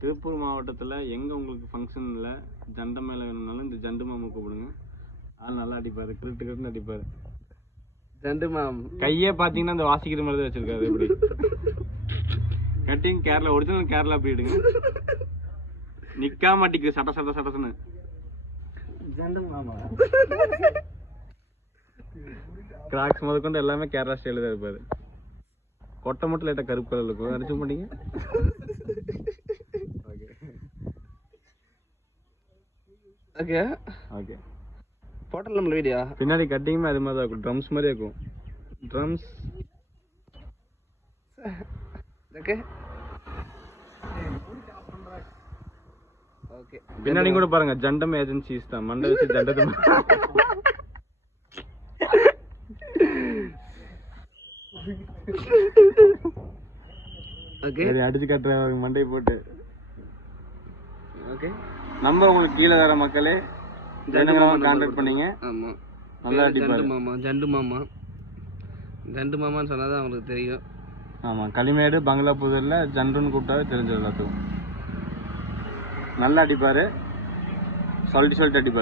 திருப்பூர் மாவட்டத்தில் எங்கே உங்களுக்கு ஃபங்க்ஷனில் ஜண்டை மேலே வேணும்னாலும் இந்த ஜண்டு மாமா கூப்பிடுங்க. ஆள் நல்லா அடிப்பார், கிரிட்டு அடிப்பார். ஜண்டு மாம் கையே பார்த்தீங்கன்னா அந்த வாசிக்கிற மாதிரி தான் வச்சிருக்காரு. எப்படி கட்டிங் கேரளா, ஒரிஜினல் கேரளா பீடுங்க. நிற்காம அடிக்கு சட்ட சட்ட சட்டன்னு ஜண்டு மாமா. கிராக்ஸ் முத கொண்டு எல்லாமே கேரளா ஸ்டைலில் தான் இருப்பார். கொட்டை மட்டும் லைட்டாக கருப்பு கலர் இருக்கும். அடிச்சு மாட்டீங்க. ஓகே ஓகே போட்டல் நம்ம வீடியோ பின்னாடி கட்டிங்குமே அது மாதிரி தான் இருக்கும். ட்ரம்ஸ் மாதிரி இருக்கும். Drums okay okay. பின்னாடி கூட பாருங்க, ஜண்டம் ஏஜென்சிஸ் தான். மண்டை வச்சு ஜண்டத்தை ஓகே அடிச்சு கட்டுறாங்க மண்டையை போட்டு. ஓகே நம்பர் உங்களுக்கு கீழே வர மக்களே கான்டாக்ட் பண்ணீங்க. ஆமா நல்லா ஜண்டு மாமா. ஜண்டு மாமா ஜண்டு மாமான்னு சொன்னாதான் அவங்களுக்கு தெரியும். ஆமா, களிமேடு பங்களா புதூர்ல ஜண்டுன்னு கூப்பிட்டாவே தெரிஞ்சது எல்லாத்துக்கும். நல்லா அடிப்பாரு, சொல்லிட்டு அடிப்பாரு.